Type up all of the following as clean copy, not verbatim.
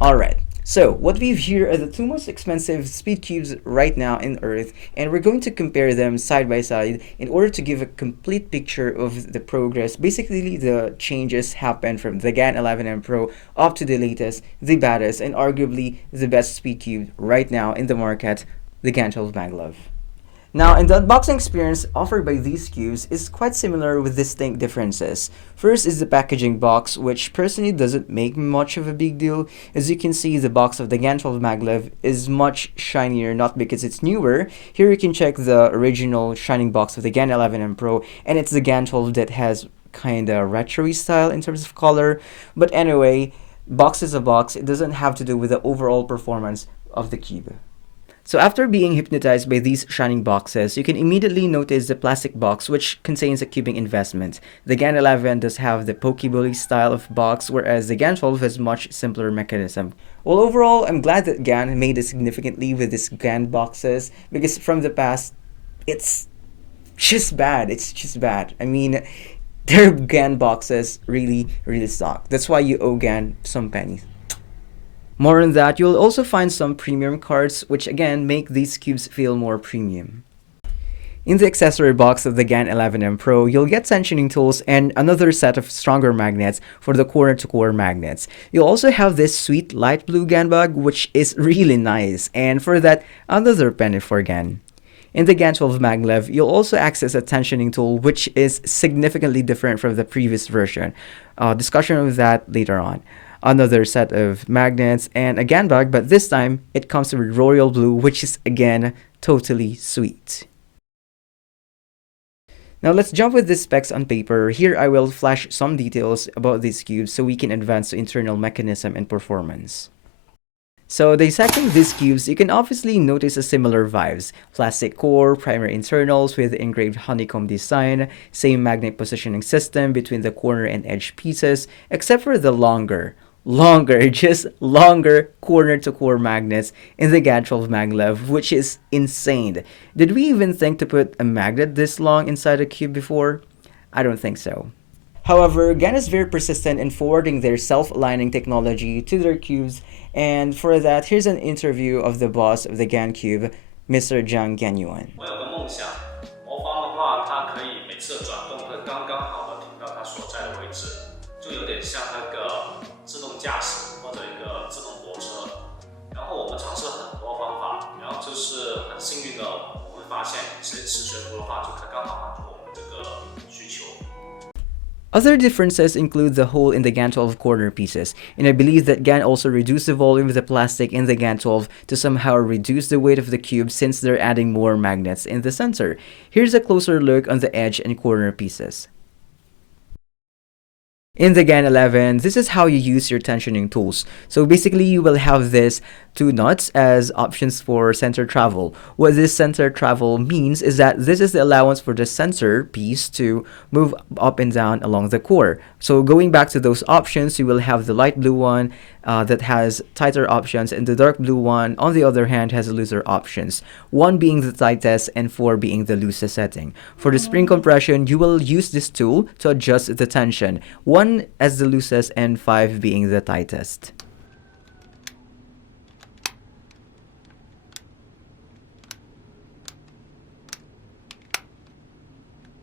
Alright, so what we've here are the two most expensive speed cubes right now in Earth, and we're going to compare them side by side in order to give a complete picture of the progress. Basically, the changes happened from the GAN 11M Pro up to the latest, the baddest, and arguably the best speed cube right now in the market, the GAN 12 MagLev. Now, and the unboxing experience offered by these cubes is quite similar with distinct differences. First is the packaging box, which personally doesn't make much of a big deal. As you can see, the box of the GAN 12 MagLev is much shinier, not because it's newer. Here you can check the original shining box of the GAN 11M Pro, and it's the GAN 12 that has kinda retro style in terms of color. But anyway, box is a box. It doesn't have to do with the overall performance of the cube. So after being hypnotized by these shining boxes, you can immediately notice the plastic box, which contains a cubing investment. The GAN 11 does have the Pokebully style of box, whereas the GAN 12 has much simpler mechanism. Well, overall, I'm glad that GAN made it significantly with these GAN boxes, because from the past, it's just bad. It's just bad. I mean, their GAN boxes really, really suck. That's why you owe GAN some pennies. More on that, you'll also find some premium cards, which again make these cubes feel more premium. In the accessory box of the GAN 11M Pro, you'll get tensioning tools and another set of stronger magnets for the corner-to-core magnets. You'll also have this sweet light blue GAN bag, which is really nice, and for that, another penny for GAN. In the GAN 12 MagLev, you'll also access a tensioning tool, which is significantly different from the previous version. Discussion of that later on. Another set of magnets and a GAN bag, but this time it comes with royal blue, which is again totally sweet. Now let's jump with the specs on paper. Here I will flash some details about these cubes so we can advance to internal mechanism and performance. So dissecting these cubes, you can obviously notice a similar vibes. Plastic core, primary internals with engraved honeycomb design, same magnet positioning system between the corner and edge pieces, except for the longer corner-to-core magnets in the GAN 12 MagLev, which is insane. Did we even think to put a magnet this long inside a cube before? I don't think so. However, GAN is very persistent in forwarding their self-aligning technology to their cubes, and for that, here's an interview of the boss of the GAN cube, Mr. Zhang Ganyuan. 我有个梦想，魔方的话，它可以每次转动会刚刚好的停到它所在的位置，就有点像那个自动驾驶或者一个自动泊车。然后我们尝试很多方法，然后就是很幸运的，我们会发现磁悬浮的话，就刚刚好满足我们这个需求。 Other differences include the hole in the GAN 12 corner pieces, and I believe that GAN also reduced the volume of the plastic in the GAN 12 to somehow reduce the weight of the cube since they're adding more magnets in the center. Here's a closer look on the edge and corner pieces. In the GAN 11, this is how you use your tensioning tools. So basically, you will have this two nuts as options for center travel. What this center travel means is that this is the allowance for the sensor piece to move up and down along the core. So going back to those options, you will have the light blue one that has tighter options, and the dark blue one, on the other hand, has looser options. 1 being the tightest and 4 being the loosest setting. For the spring compression, you will use this tool to adjust the tension. 1 as the loosest and 5 being the tightest.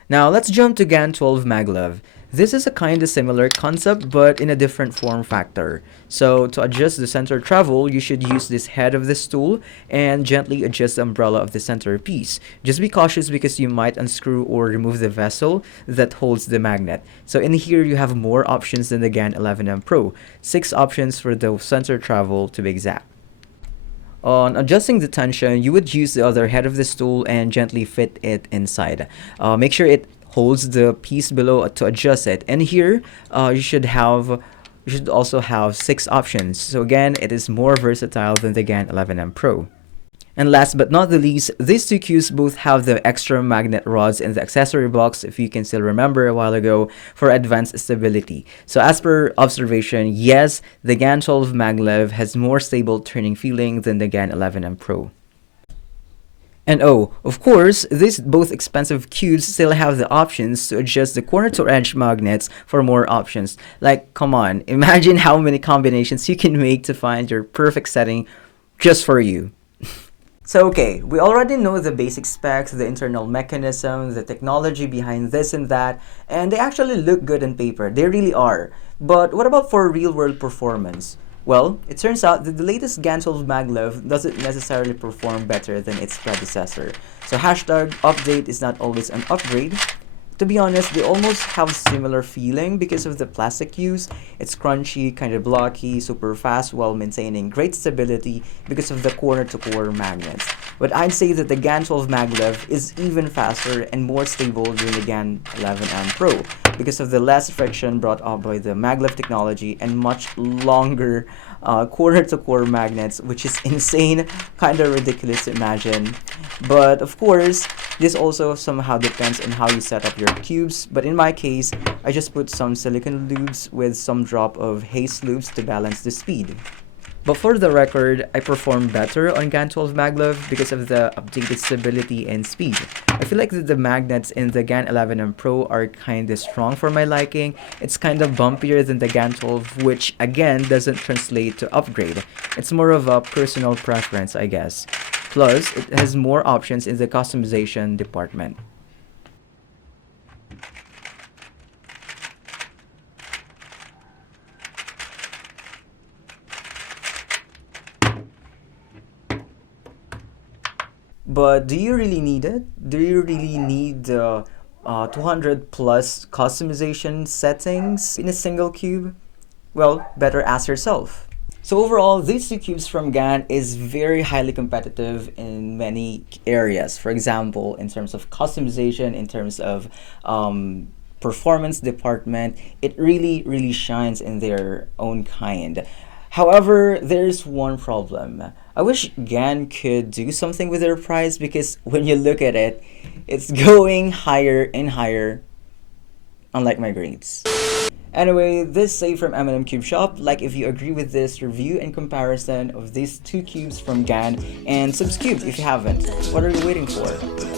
Now let's jump to GAN 12 MagLev. This is a kinda similar concept but in a different form factor. So to adjust the center travel, you should use this head of this tool and gently adjust the umbrella of the center piece. Just be cautious because you might unscrew or remove the vessel that holds the magnet. So in here you have more options than the GAN 11M Pro. 6 options for the center travel to be exact. On adjusting the tension, you would use the other head of this tool and gently fit it inside. Make sure it holds the piece below to adjust it. And here, you should also have 6 options. So again, it is more versatile than the GAN 11M Pro. And last but not the least, these two cubes both have the extra magnet rods in the accessory box, if you can still remember a while ago, for advanced stability. So as per observation, yes, the GAN 12 MagLev has more stable turning feeling than the GAN 11M Pro. And oh, of course, these both expensive cubes still have the options to adjust the corner to edge magnets for more options. Like, come on, imagine how many combinations you can make to find your perfect setting just for you. So okay, we already know the basic specs, the internal mechanism, the technology behind this and that, and they actually look good on paper. They really are. But what about for real-world performance? Well, it turns out that the latest GAN 12 MagLev doesn't necessarily perform better than its predecessor. So hashtag update is not always an upgrade. To be honest, they almost have similar feeling because of the plastic use. It's crunchy, kind of blocky, super fast while maintaining great stability because of the corner-to-core magnets. But I'd say that the GAN 12 MagLev is even faster and more stable than the GAN 11M Pro because of the less friction brought up by the MagLev technology and much longer corner-to-core magnets, which is insane, kind of ridiculous to imagine. But of course, this also somehow depends on how you set up your cubes, but in my case, I just put some silicone lubes with some drop of haze lubes to balance the speed. But for the record, I perform better on GAN 12 MagLev because of the updated stability and speed. I feel like the magnets in the GAN 11M Pro are kinda strong for my liking. It's kinda bumpier than the GAN 12, which again doesn't translate to upgrade. It's more of a personal preference, I guess. Plus, it has more options in the customization department. But do you really need it? Do you really need the 200 plus customization settings in a single cube? Well, better ask yourself. So overall, these two cubes from GAN is very highly competitive in many areas. For example, in terms of customization, in terms of performance department, it really shines in their own kind. However, there's one problem. I wish GAN could do something with their price because when you look at it, it's going higher and higher, unlike my grades. Anyway, this save from M&M Cube Shop. Like if you agree with this review and comparison of these two cubes from GAN, and subscribe if you haven't. What are you waiting for?